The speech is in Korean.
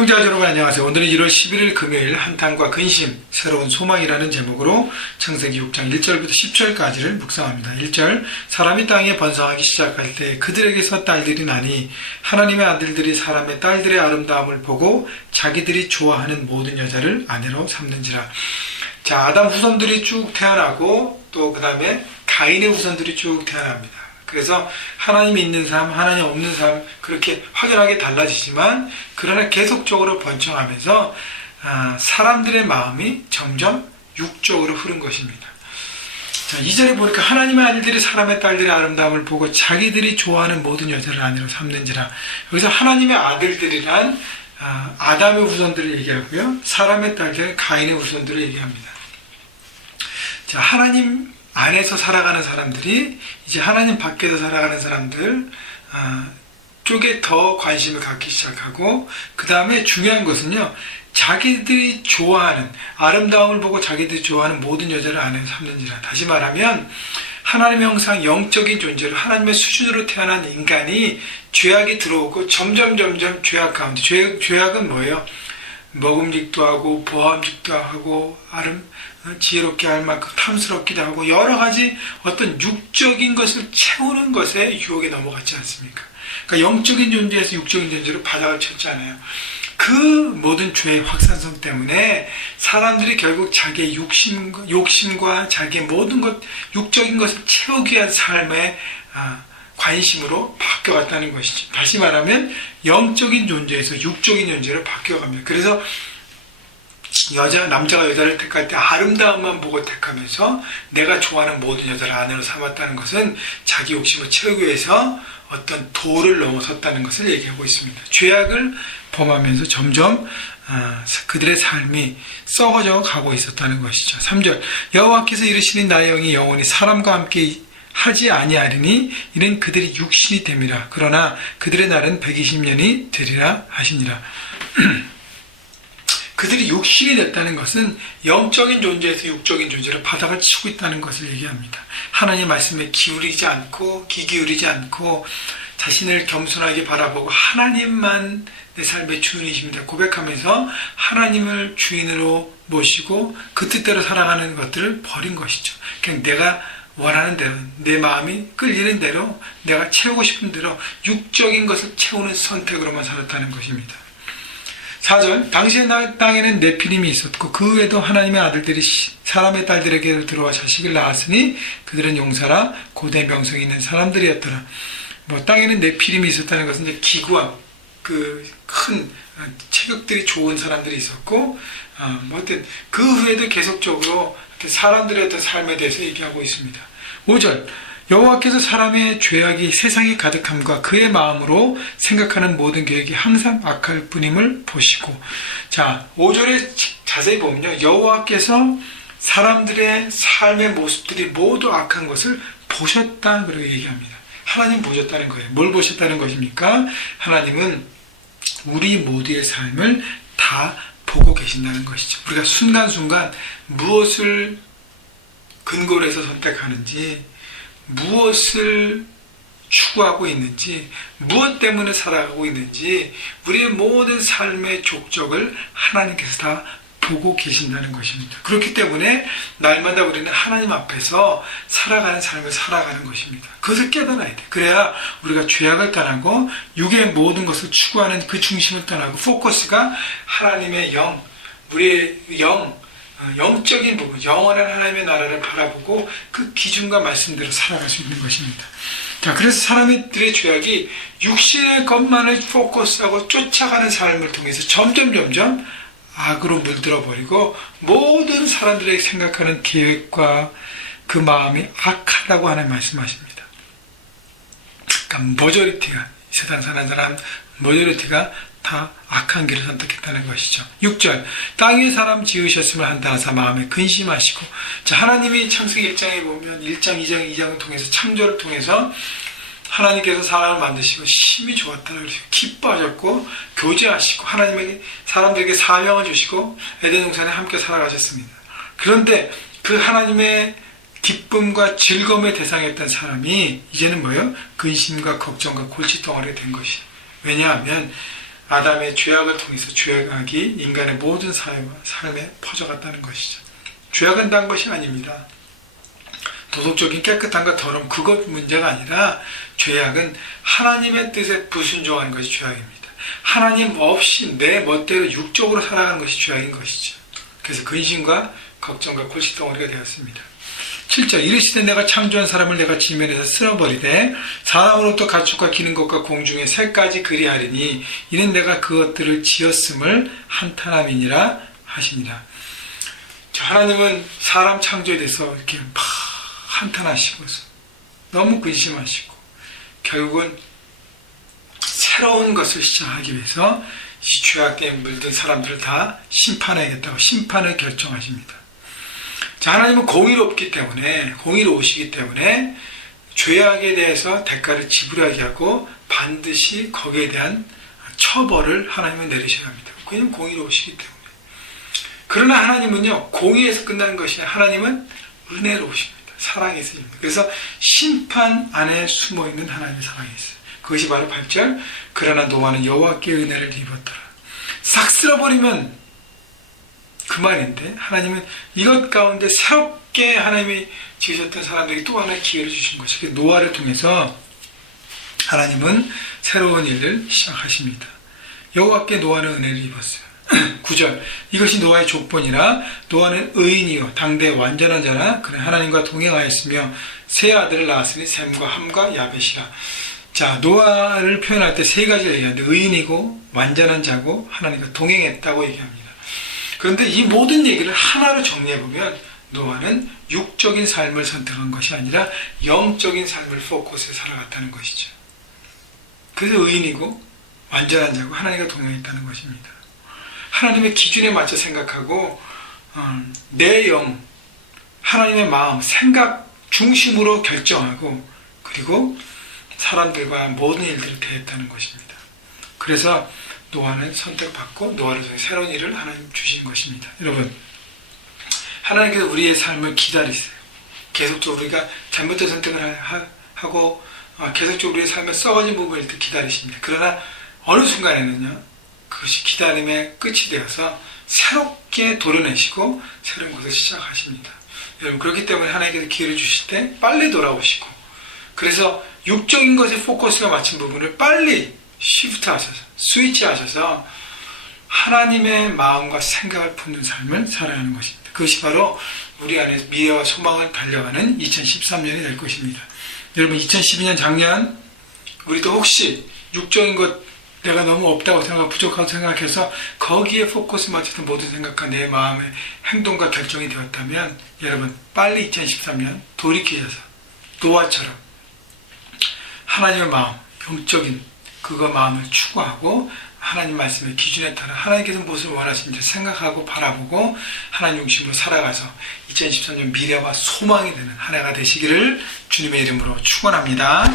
형제와 여러분 안녕하세요. 오늘은 1월 11일 금요일 한탄과 근심, 새로운 소망이라는 제목으로 창세기 6장 1절부터 10절까지를 묵상합니다. 1절, 사람이 땅에 번성하기 시작할 때 그들에게서 딸들이 나니 하나님의 아들들이 사람의 딸들의 아름다움을 보고 자기들이 좋아하는 모든 여자를 아내로 삼는지라. 자, 아담 후손들이 쭉 태어나고 또 그 다음에 가인의 후손들이 쭉 태어납니다. 그래서 하나님이 있는 삶, 하나님 없는 삶 그렇게 확연하게 달라지지만 그러나 계속적으로 번창하면서 사람들의 마음이 점점 육적으로 흐른 것입니다. 자, 2절에 보니까 하나님의 아들들이 사람의 딸들의 아름다움을 보고 자기들이 좋아하는 모든 여자를 아내로 삼는지라. 여기서 하나님의 아들들이란 아담의 후손들을 얘기하고요. 사람의 딸들은 가인의 후손들을 얘기합니다. 자, 하나님 안에서 살아가는 사람들이 이제 하나님 밖에서 살아가는 사람들 쪽에 더 관심을 갖기 시작하고, 그 다음에 중요한 것은요, 자기들이 좋아하는 아름다움을 보고 자기들이 좋아하는 모든 여자를 아내로 삼는지라. 다시 말하면 하나님의 형상 영적인 존재로 하나님의 수준으로 태어난 인간이 죄악이 들어오고 점점 죄악 가운데, 죄악은 뭐예요? 먹음직도 하고 보암직도 하고 지혜롭게 할 만큼 탐스럽기도 하고 여러 가지 어떤 육적인 것을 채우는 것에 유혹에 넘어갔지 않습니까? 그러니까 영적인 존재에서 육적인 존재로 바닥을 쳤잖아요. 그 모든 죄의 확산성 때문에 사람들이 결국 자기의 욕심과 자기의 모든 것, 육적인 것을 채우기 위한 삶의 관심으로 바뀌어갔다는 것이죠. 다시 말하면 영적인 존재에서 육적인 존재로 바뀌어갑니다. 그래서 남자가 여자를 택할 때 아름다움만 보고 택하면서 내가 좋아하는 모든 여자를 아내로 삼았다는 것은 자기 욕심을 채우기 위해서 어떤 도를 넘어섰다는 것을 얘기하고 있습니다. 죄악을 범하면서 점점 그들의 삶이 썩어져 가고 있었다는 것이죠. 3절, 여호와께서 이르시니 나의 영이 영원히 사람과 함께 하지 아니하리니 이는 그들이 육신이 됨이라. 그러나 그들의 날은 120년이 되리라 하시니라. 그들이 육신이 됐다는 것은 영적인 존재에서 육적인 존재로 바닥을 치고 있다는 것을 얘기합니다. 하나님의 말씀에 귀 기울이지 않고 자신을 겸손하게 바라보고 하나님만 내 삶의 주인이십니다 고백하면서 하나님을 주인으로 모시고 그 뜻대로 살아가는 것들을 버린 것이죠. 그냥 내가 원하는 대로, 내 마음이 끌리는 대로, 내가 채우고 싶은 대로 육적인 것을 채우는 선택으로만 살았다는 것입니다. 4절, 당시의 땅에는 네피림이 있었고 그 외에도 하나님의 아들들이 사람의 딸들에게 들어와 자식을 낳았으니 그들은 용사라 고대 명성이 있는 사람들이었더라. 땅에는 네피림이 있었다는 것은 이제 기구와 큰 체격들이 좋은 사람들이 있었고, 그 후에도 계속적으로 사람들의 어떤 삶에 대해서 얘기하고 있습니다. 5절, 여호와께서 사람의 죄악이 세상에 가득함과 그의 마음으로 생각하는 모든 계획이 항상 악할 뿐임을 보시고. 자, 5절에 자세히 보면요, 여호와께서 사람들의 삶의 모습들이 모두 악한 것을 보셨다 그렇게 얘기합니다. 하나님 보셨다는 거예요. 뭘 보셨다는 것입니까? 하나님은 우리 모두의 삶을 다 보고 계신다는 것이죠. 우리가 순간순간 무엇을 근거로 해서 선택하는지, 무엇을 추구하고 있는지, 무엇 때문에 살아가고 있는지 우리의 모든 삶의 족적을 하나님께서 다 보고 계신다는 것입니다. 그렇기 때문에 날마다 우리는 하나님 앞에서 살아가는 삶을 살아가는 것입니다. 그것을 깨달아야 돼. 그래야 우리가 죄악을 떠나고 육의 모든 것을 추구하는 그 중심을 떠나고 포커스가 하나님의 영, 우리의 영적인 부분, 영원한 하나님의 나라를 바라보고 그 기준과 말씀대로 살아갈 수 있는 것입니다. 자, 그래서 사람들의 죄악이 육신의 것만을 포커스하고 쫓아가는 삶을 통해서 점점 악으로 물들어버리고 모든 사람들에게 생각하는 계획과 그 마음이 악하다고 하나님 말씀하십니다. 그러니까 머저리티가, 세상 사는 사람 머저리티가 다 악한 길을 선택했다는 것이죠. 6절, 땅 위에 사람 지으셨으면 한다 하사 마음에 근심하시고. 자, 하나님이 창세기 1장에 보면 1장, 2장, 2장을 통해서 창조를 통해서 하나님께서 사람을 만드시고 심히 좋았다 그러시고 기뻐하셨고 교제하시고 하나님에게 사람들에게 사명을 주시고 에덴 동산에 함께 살아가셨습니다. 그런데 그 하나님의 기쁨과 즐거움의 대상이었던 사람이 이제는 뭐예요? 근심과 걱정과 골칫덩어리가 된 것이에요. 왜냐하면 아담의 죄악을 통해서 죄악이 인간의 모든 삶에 퍼져갔다는 것이죠. 죄악은 딴 것이 아닙니다. 도덕적인 깨끗함과 더러움 그것 문제가 아니라 죄악은 하나님의 뜻에 불순종하는 것이 죄악입니다. 하나님 없이 내 멋대로 육적으로 살아가는 것이 죄악인 것이죠. 그래서 근심과 걱정과 골칫덩어리가 되었습니다. 7절 이르시되 내가 창조한 사람을 내가 지면에서 쓸어버리되 사람으로부터 가축과 기는 것과 공중의 새까지 그리하리니 이는 내가 그것들을 지었음을 한탄함이니라 하시니라. 하나님은 사람 창조에 대해서 이렇게 막 한탄하시고 너무 근심하시고 결국은 새로운 것을 시작하기 위해서 이 죄악 때문에 물든 사람들을 다 심판해야겠다고 심판을 결정하십니다. 자, 하나님은 공의롭기 때문에 공의로우시기 때문에 죄악에 대해서 대가를 지불하게 하고 반드시 거기에 대한 처벌을 하나님은 내리셔야 합니다. 그냥 공의로우시기 때문에. 그러나 하나님은요 공의에서 끝나는 것이 아니라 하나님은 은혜로우십니다. 사랑이 있습니다. 그래서 심판 안에 숨어있는 하나님의 사랑이 있어요. 그것이 바로 8절 그러나 노아는 여호와께의 은혜를 입었더라. 싹 쓸어버리면 그만인데 하나님은 이것 가운데 새롭게 하나님이 지으셨던 사람들에게 또 하나의 기회를 주신 것이죠. 노아를 통해서 하나님은 새로운 일을 시작하십니다. 여호와께 노아는 은혜를 입었어요. 9절 이것이 노아의 족본이라 노아는 의인이요 당대 완전한 자라 그는 하나님과 동행하였으며 세 아들을 낳았으니 셈과 함과 야벳이라. 자, 노아를 표현할 때 세 가지를 얘기하는데 의인이고 완전한 자고 하나님과 동행했다고 얘기합니다. 그런데 이 모든 얘기를 하나로 정리해보면 노아는 육적인 삶을 선택한 것이 아니라 영적인 삶을 포커스에 살아갔다는 것이죠. 그래서 의인이고 완전한 자고 하나님과 동행했다는 것입니다. 하나님의 기준에 맞춰 생각하고 내 영, 하나님의 마음, 생각 중심으로 결정하고 그리고 사람들과 모든 일들을 대했다는 것입니다. 그래서 노아는 선택받고 노아를 통해 새로운 일을 하나님 주시는 것입니다. 여러분, 하나님께서 우리의 삶을 기다리세요. 계속적으로 우리가 잘못된 선택을 하고 계속적으로 우리의 삶에 썩어진 부분을 기다리십니다. 그러나 어느 순간에는요 그것이 기다림의 끝이 되어서 새롭게 도려내시고 새로운 것을 시작하십니다. 여러분, 그렇기 때문에 하나님께서 기회를 주실 때 빨리 돌아오시고 그래서 육적인 것에 포커스가 맞춘 부분을 빨리 시프트 하셔서 스위치 하셔서 하나님의 마음과 생각을 품는 삶을 살아야 하는 것입니다. 그것이 바로 우리 안에 미래와 소망을 달려가는 2013년이 될 것입니다. 여러분, 2012년 작년 우리도 혹시 육적인 것 내가 너무 없다고 생각하고 부족하다고 생각해서 거기에 포커스 맞춰서 모든 생각과 내 마음의 행동과 결정이 되었다면 여러분 빨리 2013년 돌이키셔서 노아처럼 하나님의 마음, 영적인 그거 마음을 추구하고 하나님 말씀의 기준에 따라 하나님께서 무엇을 원하시는지 생각하고 바라보고 하나님 중심으로 살아가서 2013년 미래와 소망이 되는 한 해가 되시기를 주님의 이름으로 축원합니다.